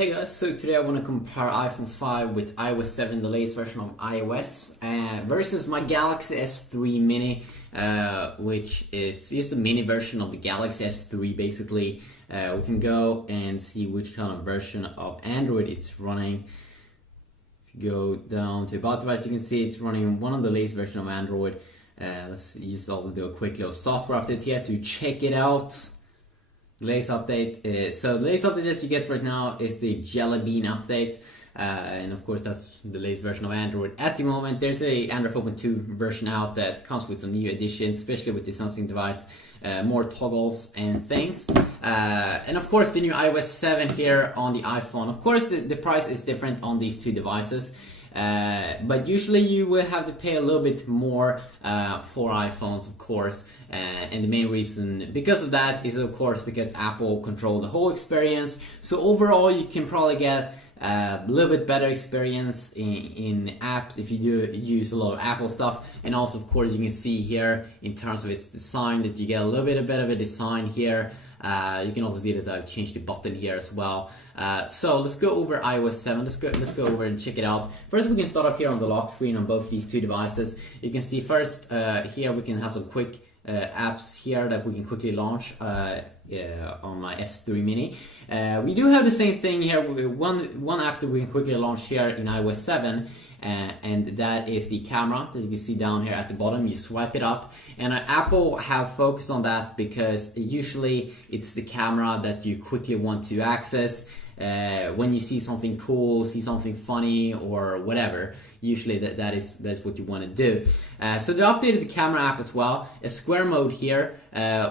Hey guys, so today I want to compare iPhone 5 with iOS 7, the latest version of iOS, versus my Galaxy S3 Mini, which is just a mini version of the Galaxy S3 basically. We can go and see which kind of version of Android it's running. If you go down to About Device, you can see it's running one of the latest version of Android. Let's just also do a quick little software update here to check it out. Latest update. So the latest update that you get right now is the Jelly Bean update, and of course that's the latest version of Android at the moment. There's a Android 4.2 version out that comes with some new additions, especially with the sensing device, more toggles and things, and of course the new iOS 7 here on the iPhone. Of course the price is different on these two devices. But usually you will have to pay a little bit more for iPhones, of course, and the main reason because of that is of course because Apple control the whole experience. So overall you can probably get a little bit better experience in apps if you do use a lot of Apple stuff, and also of course you can see here in terms of its design that you get a little bit of a design here. You can also see that I've changed the button here as well. So let's go over iOS 7. Let's go over and check it out. First, we can start off here on the lock screen on both these two devices. You can see first here we can have some quick apps here that we can quickly launch on my S3 Mini. We do have the same thing here. One app that we can quickly launch here in iOS 7. And that is the camera that you can see down here at the bottom. You swipe it up, and Apple have focused on that because usually it's the camera that you quickly want to access when you see something cool, see something funny or whatever. Usually that's what you want to do. So they updated the camera app as well. A square mode here,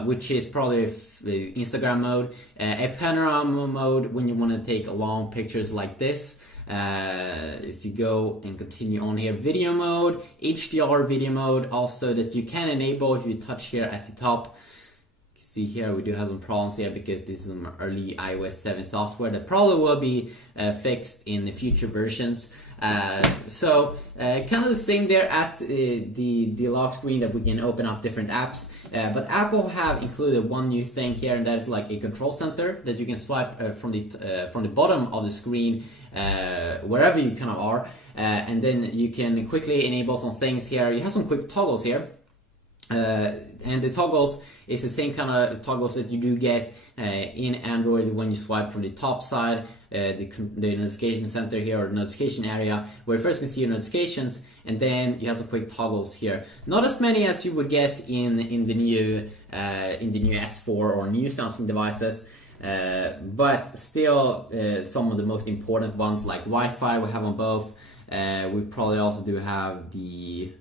which is probably Instagram mode. A panorama mode when you want to take long pictures like this. If you go and continue on here, video mode, HDR video mode, also that you can enable if you touch here at the top. You see here we do have some problems here because this is some early iOS 7 software that probably will be fixed in the future versions. So kind of the same there at the lock screen that we can open up different apps. But Apple have included one new thing here, and that is like a control center that you can swipe from the bottom of the screen wherever you kind of are, and then you can quickly enable some things here. You have some quick toggles here, and the toggles is the same kind of toggles that you do get in Android when you swipe from the top side, the notification center here, or notification area, where you first can see your notifications, and then you have some quick toggles here. Not as many as you would get in the new S4 or new Samsung devices. But still some of the most important ones like Wi-Fi we have on both. We probably also do have the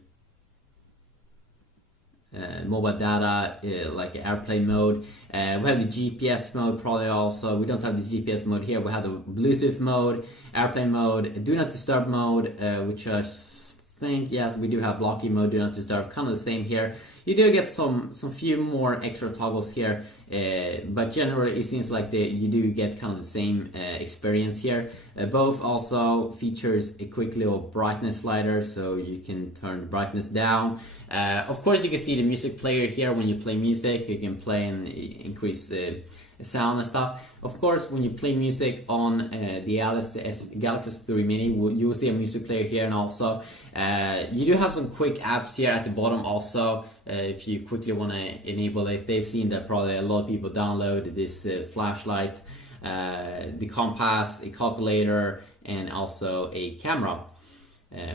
mobile data, like airplane mode. We have the GPS mode probably also. We don't have the GPS mode here. We have the Bluetooth mode, airplane mode, do not disturb mode, which I think, yes, we do have blocking mode, do not disturb, kind of the same here. You do get some few more extra toggles here, but generally it seems like you do get kind of the same experience here. Both also features a quick little brightness slider, so you can turn the brightness down. Of course you can see the music player here. When you play music you can play and increase sound and stuff. Of course when you play music on the Galaxy S3 Mini, you will see a music player here, and also you do have some quick apps here at the bottom also. If you quickly want to enable it, they've seen that probably a lot of people download this flashlight, the compass, a calculator, and also a camera.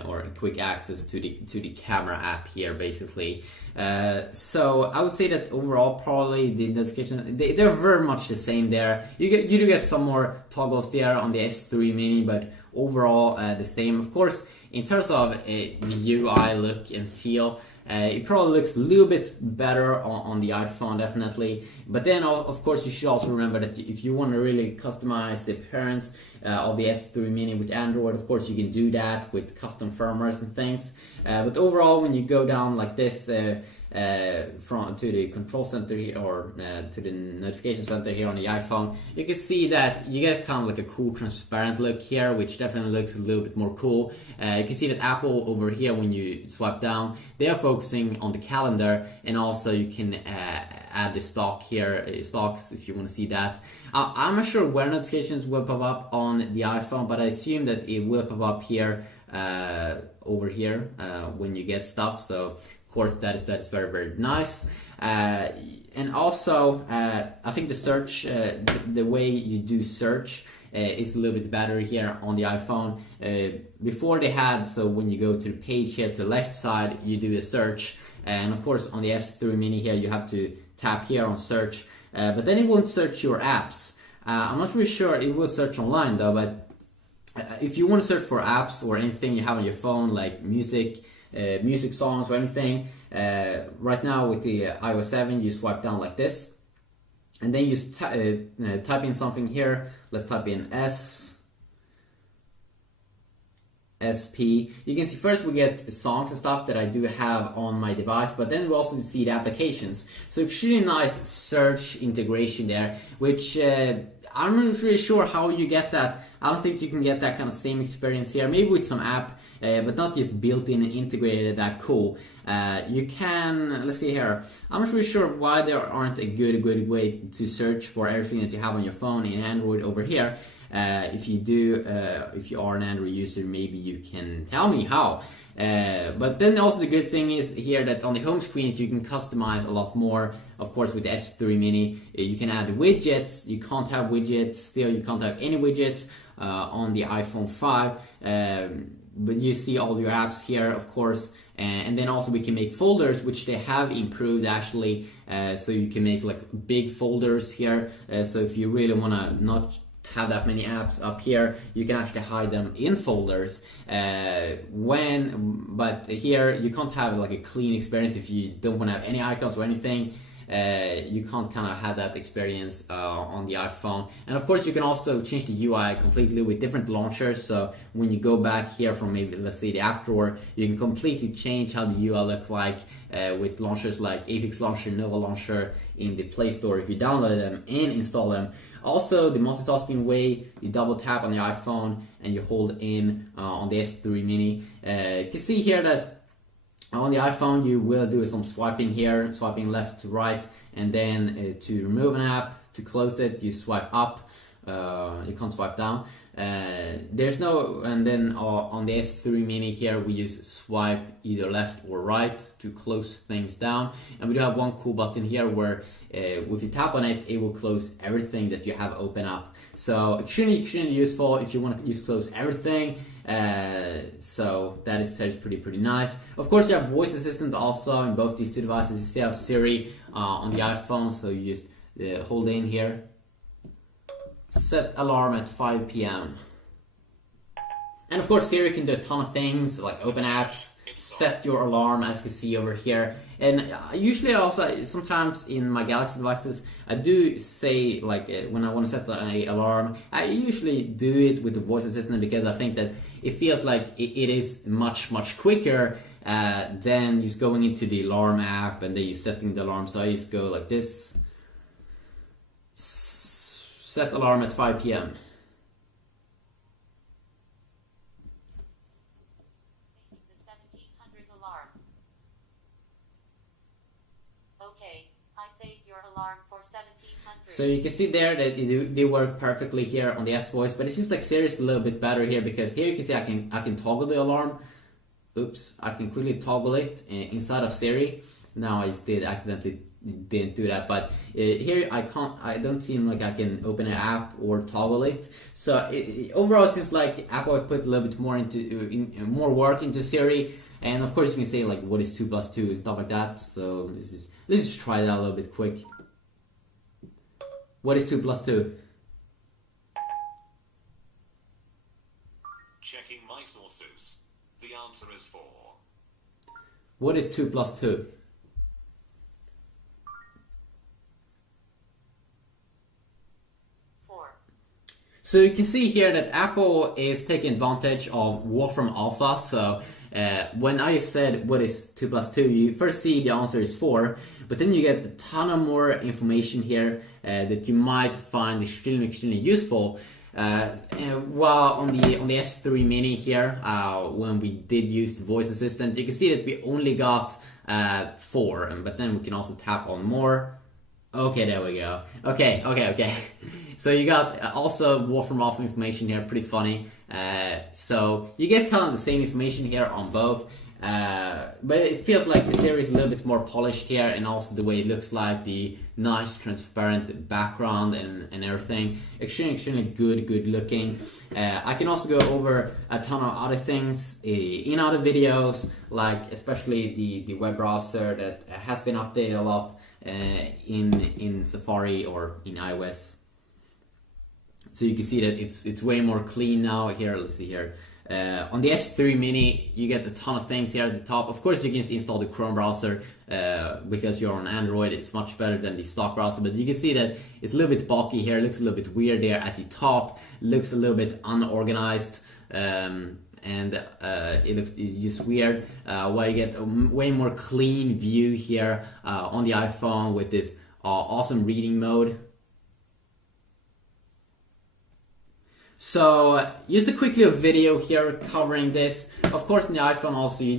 Or quick access to the camera app here basically. So I would say that overall probably the notification, they're very much the same there. You do get some more toggles there on the S3 Mini, but overall the same. Of course in terms of the UI look and feel, it probably looks a little bit better on the iPhone, definitely. But then, of course, you should also remember that if you want to really customize the appearance of the S3 Mini with Android, of course, you can do that with custom firmwares and things. But overall, when you go down like this to the control center here, or to the notification center here on the iPhone, you can see that you get kind of like a cool transparent look here, which definitely looks a little bit more cool. You can see that Apple over here, when you swipe down, they are focusing on the calendar, and also you can add the stock here, stocks, if you want to see that. I'm not sure where notifications will pop up on the iPhone, but I assume that it will pop up here, over here, when you get stuff. So of course that is very, very nice. And also, I think the search, the way you do search is a little bit better here on the iPhone. Before they had, so when you go to the page here to the left side, you do a search. And of course on the S3 Mini here, you have to tap here on search. But then it won't search your apps. I'm not really sure it will search online though, but if you want to search for apps or anything you have on your phone, like music, music songs or anything, right now with the iOS 7, you swipe down like this, and then you type in something here. Let's type in SP. You can see first we get songs and stuff that I do have on my device, but then we also see the applications. So it's really nice search integration there, which I'm not really sure how you get that. I don't think you can get that kind of same experience here. Maybe with some app, but not just built-in and integrated that cool. You can, let's see here. I'm not really sure why there aren't a good way to search for everything that you have on your phone in Android over here. If you do, if you are an Android user, maybe you can tell me how. But then also the good thing is here that on the home screen you can customize a lot more. Of course, with the S3 Mini, you can add widgets. You can't have widgets. Still, you can't have any widgets on the iPhone 5. But you see all your apps here, of course. And then also we can make folders, which they have improved actually. So you can make like big folders here. So if you really want to not have that many apps up here, you can actually hide them in folders. But here you can't have like a clean experience if you don't want to have any icons or anything. You can't kind of have that experience on the iPhone. And of course you can also change the UI completely with different launchers. So when you go back here from maybe, let's say, the app drawer, you can completely change how the UI look like with launchers like Apex Launcher, Nova Launcher in the Play Store if you download them and install them. Also, the multitasking way, you double tap on the iPhone and you hold in on the S3 Mini. You can see here that on the iPhone you will do some swiping here, swiping left to right, and then to remove an app, to close it, you swipe up. You can't swipe down. There's no, and then on the S3 Mini here we use swipe either left or right to close things down. And we do have one cool button here where if you tap on it, it will close everything that you have open up. So extremely useful if you want to use close everything. So that is pretty nice. Of course you have voice assistant also in both these two devices. You still have Siri on the iPhone, so you just hold in here. Set alarm at 5 p.m. And of course Siri can do a ton of things like open apps, set your alarm, as you can see over here. And usually also sometimes in my Galaxy devices I do say like when I want to set an alarm, I usually do it with the voice assistant because I think that it feels like it is much quicker than just going into the alarm app and then you setting the alarm. So I just go like this. Set alarm at 5 p.m. The 1700 alarm. Okay, I saved your alarm for 1700. So you can see there that they work perfectly here on the S voice, but it seems like Siri is a little bit better here because here you can see I can toggle the alarm. Oops, I can quickly toggle it inside of Siri. Now I just didn't do that, but here I don't seem like I can open an app or toggle it. So overall it seems like Apple put a little bit more more work into Siri. And of course you can say like what is 2 plus 2 and stuff like that. So let's just try that a little bit quick. What is 2 plus 2? Checking my sources. The answer is 4. What is 2 plus 2? So you can see here that Apple is taking advantage of Wolfram Alpha. So when I said what is 2 plus 2, you first see the answer is 4, but then you get a ton of more information here that you might find extremely useful. While on the S3 Mini here, when we did use the voice assistant, you can see that we only got 4, but then we can also tap on more. Okay, there we go. Okay. So you got also more from off information here, pretty funny. So you get kind of the same information here on both. But it feels like the series is a little bit more polished here, and also the way it looks like, the nice transparent background and everything. Extremely good looking. I can also go over a ton of other things in other videos, like especially the web browser that has been updated a lot in Safari or in iOS. So you can see that it's way more clean now. Here, let's see here. On the S3 Mini, you get a ton of things here at the top. Of course, you can install the Chrome browser because you're on Android. It's much better than the stock browser, but you can see that it's a little bit bulky here. It looks a little bit weird there at the top. Looks a little bit unorganized, and it's just weird. While you get a way more clean view here on the iPhone with this awesome reading mode. So just a quick little video here covering this. Of course, in the iPhone also you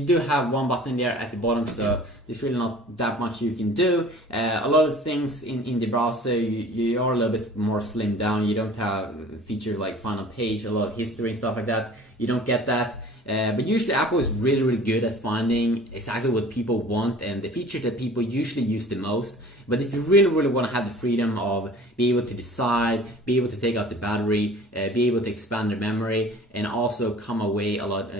do have one button there at the bottom, so there's really not that much you can do. A lot of things in the browser you are a little bit more slimmed down. You don't have features like Find on Page, a lot of history and stuff like that. You don't get that. But usually Apple is really good at finding exactly what people want and the features that people usually use the most. But if you really want to have the freedom of be able to decide, be able to take out the battery, be able to expand the memory, and also come away a lot,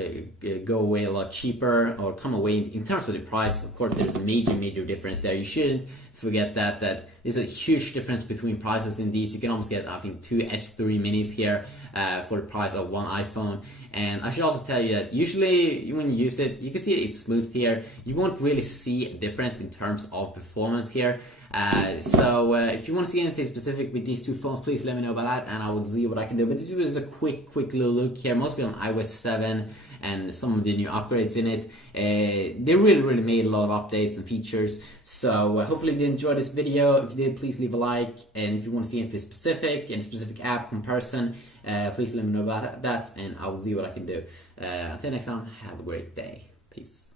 go away a lot cheaper, or come away in terms of the price. Of course, there's a major difference there. You shouldn't forget that there's a huge difference between prices in these. You can almost get, I think, 2 S3 minis here for the price of one iPhone. And I should also tell you that usually when you use it, you can see it's smooth here. You won't really see a difference in terms of performance here. So if you want to see anything specific with these two phones, please let me know about that, and I will see what I can do. But this is a quick little look here, mostly on iOS 7 and some of the new upgrades in it. They really made a lot of updates and features. So hopefully you did enjoy this video. If you did, please leave a like. And if you want to see anything specific, any specific app comparison, please let me know about that, and I will see what I can do. Until next time, have a great day. Peace.